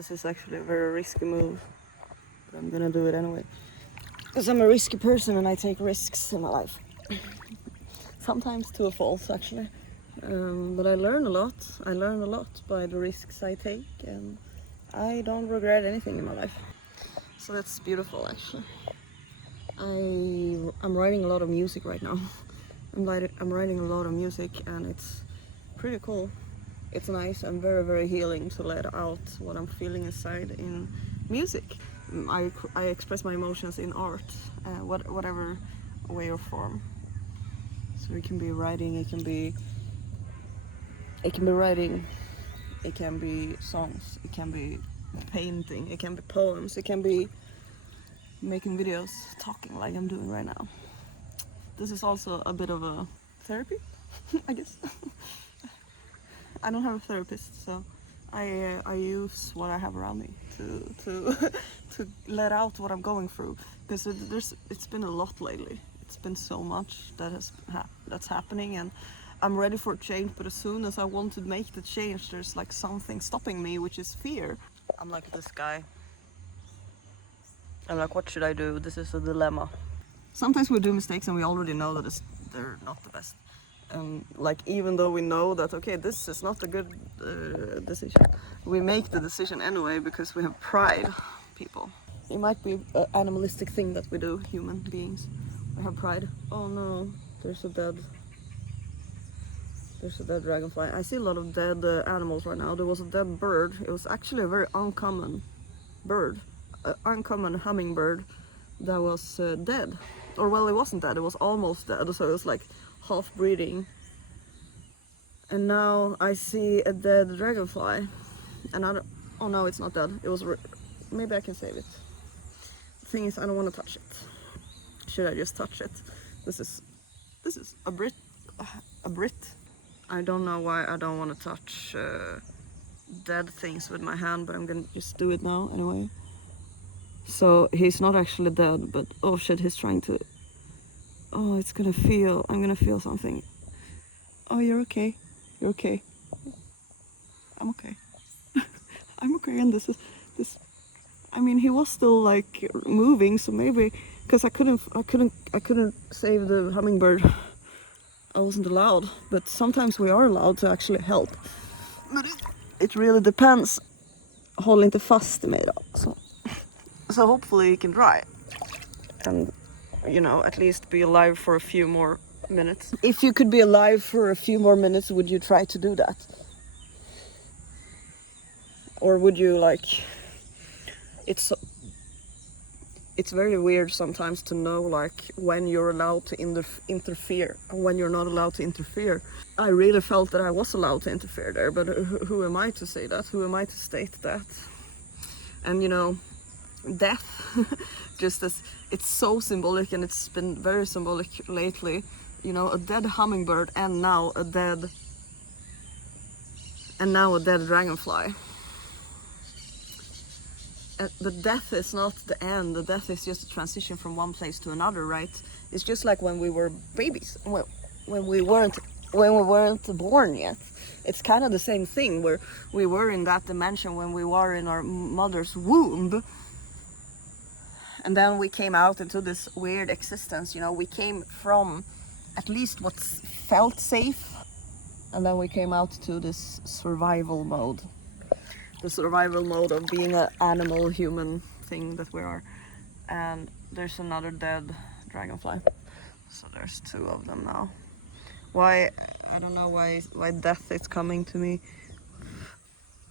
This is actually a very risky move, but I'm gonna do it anyway. Because I'm a risky person and I take risks in my life. Sometimes to a fault, actually. But I learn a lot. I learn a lot by the risks I take, and I don't regret anything in my life. So that's beautiful, actually. I'm writing a lot of music right now. I'm writing a lot of music, and it's pretty cool. It's nice and very, very healing to let out what I'm feeling inside in music. I express my emotions in art, whatever way or form. So it can be writing, it can be writing, it can be songs, it can be painting, it can be poems, it can be making videos, talking like I'm doing right now. This is also a bit of a therapy, I guess. I don't have a therapist, so I use what I have around me to to let out what I'm going through, because it's been a lot lately. It's been so much that's happening, and I'm ready for change. But as soon as I want to make the change, there's like something stopping me, which is fear. I'm like this guy. I'm like, what should I do? This is a dilemma. Sometimes we do mistakes and we already know that they're not the best. Like, even though we know that, okay, this is not a good decision, we make the decision anyway because we have pride, people. It might be an animalistic thing that we do, human beings. We have pride. Oh no, there's a dead dragonfly. I see a lot of dead animals right now. There was a dead bird. It was actually a very uncommon bird, an uncommon hummingbird that was dead. Or well, it wasn't dead, it was almost dead, so it was like half breeding. And now I see a dead dragonfly, and oh no, it's not dead. It was maybe I can save it. The thing is, I don't want to touch it. Should I just touch it? This is a Brit. I don't know why I don't want to touch dead things with my hand, but I'm gonna just do it now anyway. So he's not actually dead, but oh shit, he's trying to. Oh, I'm gonna feel something. Oh, you're okay. You're okay. I'm okay. I'm okay, and this. I mean, he was still like moving, so maybe because I couldn't save the hummingbird. I wasn't allowed, but sometimes we are allowed to actually help. But it really depends. Håll inte fast mig då. So hopefully he can dry, and at least be alive for a few more minutes. If you could be alive for a few more minutes, would you try to do that? Or would you like... It's very weird sometimes to know like when you're allowed to interfere and when you're not allowed to interfere. I really felt that I was allowed to interfere there, but who am I to say that? Who am I to state that? And death, just as it's so symbolic, and it's been very symbolic lately. A dead hummingbird and now a dead dragonfly. But death is not the end. The death is just a transition from one place to another, right? It's just like when we were babies, when we weren't born yet. It's kind of the same thing, where we were in that dimension when we were in our mother's womb. And then we came out into this weird existence. We came from at least what felt safe, and then we came out to this survival mode. The survival mode of being an animal human thing that we are. And there's another dead dragonfly. So there's two of them now. Why? I don't know why death is coming to me.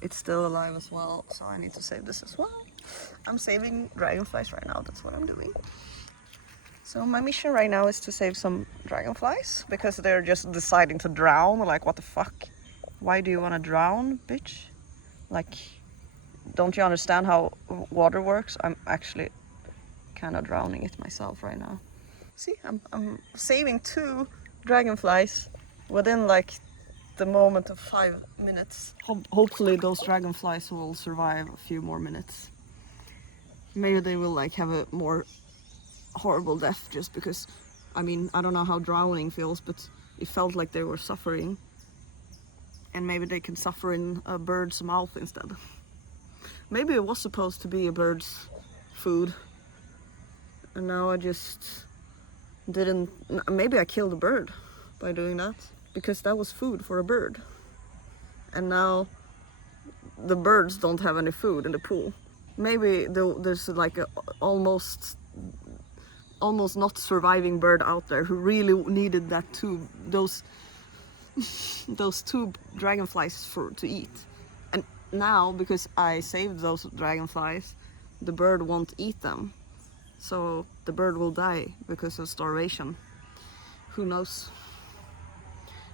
It's still alive as well, so I need to save this as well. I'm saving dragonflies right now, that's what I'm doing. So my mission right now is to save some dragonflies, because they're just deciding to drown. Like, what the fuck? Why do you want to drown, bitch? Like, don't you understand how water works? I'm actually kind of drowning it myself right now. See, I'm saving 2 dragonflies within like the moment of 5 minutes. Hopefully those dragonflies will survive a few more minutes. Maybe they will like have a more horrible death, just because, I mean, I don't know how drowning feels, but it felt like they were suffering. And maybe they can suffer in a bird's mouth instead. Maybe it was supposed to be a bird's food, and now I just didn't. Maybe I killed a bird by doing that, because that was food for a bird, and now the birds don't have any food in the pool. Maybe there's like a almost not surviving bird out there who really needed that those two dragonflies to eat. And now, because I saved those dragonflies, the bird won't eat them. So the bird will die because of starvation. Who knows?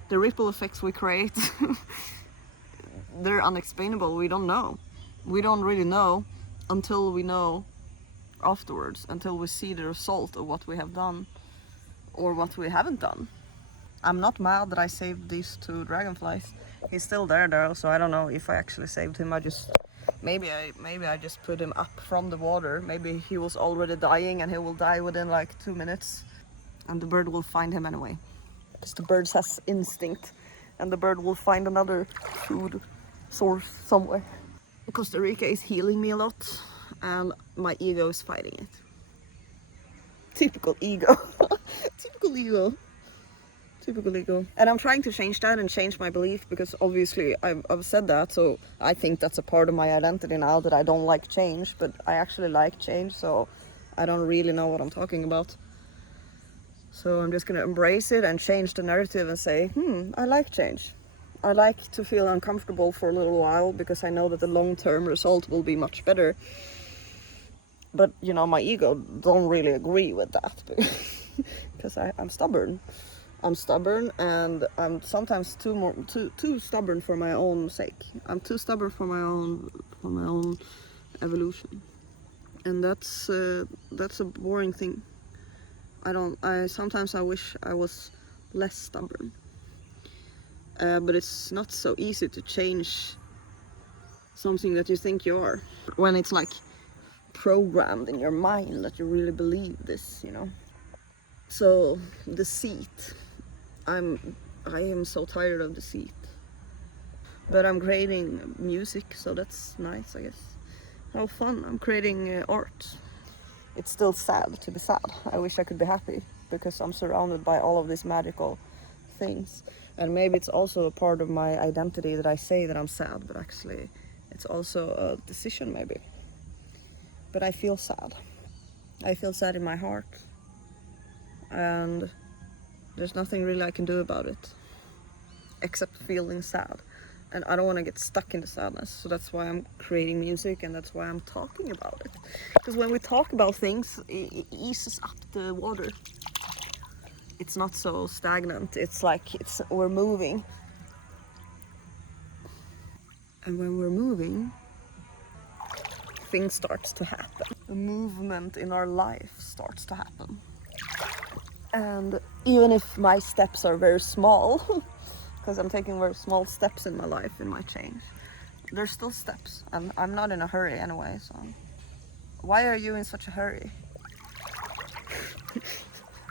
The ripple effects we create, they're unexplainable. We don't know. We don't really know until we know afterwards, until we see the result of what we have done or what we haven't done. I'm not mad that I saved these two dragonflies. He's still there though, so I don't know if I actually saved him. Maybe I just put him up from the water. Maybe he was already dying and he will die within like 2 minutes, and the bird will find him anyway, because the bird has instinct, and the bird will find another food source somewhere. Costa Rica is healing me a lot, and my ego is fighting it. Typical ego. Typical ego. Typical ego. And I'm trying to change that and change my belief, because obviously I've said that, so I think that's a part of my identity now, that I don't like change, but I actually like change, so I don't really know what I'm talking about. So I'm just gonna embrace it and change the narrative and say, I like change. I like to feel uncomfortable for a little while, because I know that the long-term result will be much better. But, you know, my ego don't really agree with that, because I'm stubborn. I'm stubborn, and I'm sometimes too stubborn for my own sake. I'm too stubborn for my own evolution, and that's a boring thing. Sometimes I wish I was less stubborn, but it's not so easy to change something that you think you are, when it's like programmed in your mind that you really believe this, you know. So deceit. I am so tired of deceit. But I'm creating music, so that's nice, I guess. How fun. I'm creating art. It's still sad to be sad. I wish I could be happy, because I'm surrounded by all of these magical things. And maybe it's also a part of my identity that I say that I'm sad, but actually it's also a decision, maybe. But I feel sad. I feel sad in my heart. And there's nothing really I can do about it, except feeling sad. And I don't want to get stuck in the sadness, so that's why I'm creating music, and that's why I'm talking about it. Because when we talk about things, it eases up the water. It's not so stagnant. It's like we're moving. And when we're moving, things starts to happen. The movement in our life starts to happen. And even if my steps are very small, because I'm taking very small steps in my life, in my change, there's still steps, and I'm not in a hurry anyway, so why are you in such a hurry?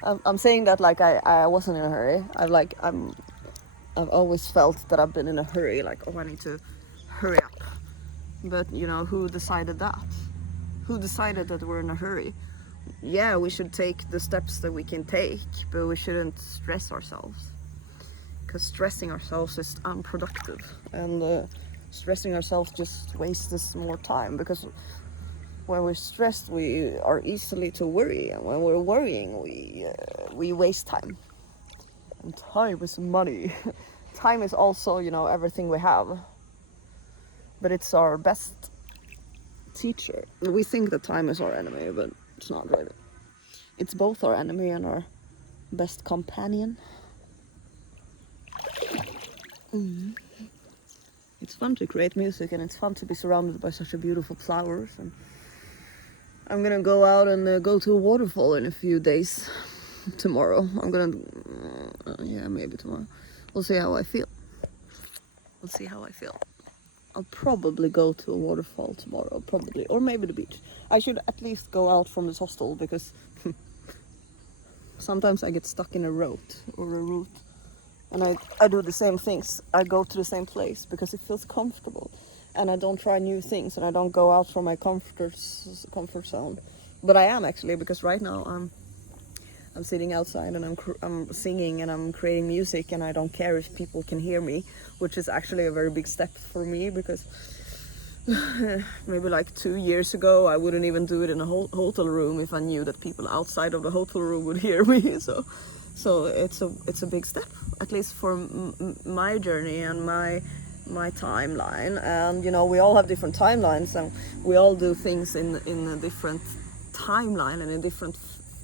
I'm saying that like I wasn't in a hurry. I've always felt that I've been in a hurry, like, oh, I need to hurry up. But you know, who decided that? Who decided that we're in a hurry? Yeah, we should take the steps that we can take, but we shouldn't stress ourselves, because stressing ourselves is unproductive, and stressing ourselves just wastes us more time, because when we're stressed we are easily to worry, and when we're worrying we waste time, and time is money. Time is also, you know, everything we have, but it's our best teacher. We think that time is our enemy, but it's not really. It's both our enemy and our best companion. It's fun to create music, and it's fun to be surrounded by such a beautiful flowers. And I'm gonna go out and go to a waterfall in a few days. Tomorrow. I'm gonna, yeah, maybe tomorrow. We'll see how I feel. We'll see how I feel. I'll probably go to a waterfall tomorrow, probably, or maybe the beach. I should at least go out from this hostel, because sometimes I get stuck in a route, and I do the same things. I go to the same place because it feels comfortable, and I don't try new things, and I don't go out from my comfort zone. But I am actually, because right now I'm sitting outside and I'm singing and I'm creating music, and I don't care if people can hear me, which is actually a very big step for me, because maybe like 2 years ago I wouldn't even do it in a hotel room if I knew that people outside of the hotel room would hear me. So it's a big step, at least for my journey and my timeline. And you know, we all have different timelines, and we all do things in a different timeline and in a different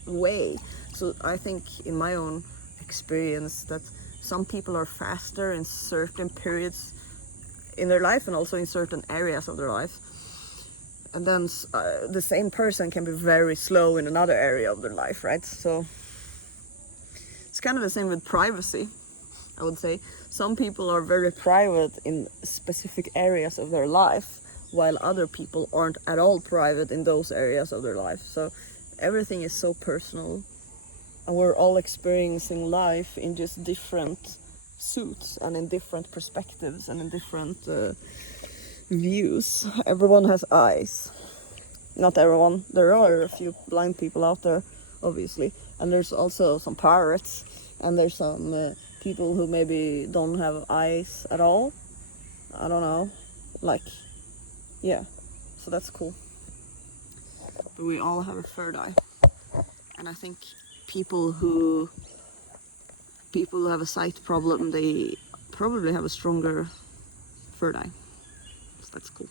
way. So I think, in my own experience, that some people are faster in certain periods in their life and also in certain areas of their life, and then the same person can be very slow in another area of their life, right? So it's kind of the same with privacy, I would say. Some people are very private in specific areas of their life, while other people aren't at all private in those areas of their life. So everything is so personal, and we're all experiencing life in just different suits and in different perspectives and in different views. Everyone has eyes. Not everyone. There are a few blind people out there, obviously, and there's also some pirates, and there's some people who maybe don't have eyes at all. I don't know, like, yeah, so that's cool. But we all have a third eye, and I think people who have a sight problem, they probably have a stronger third eye. So that's cool.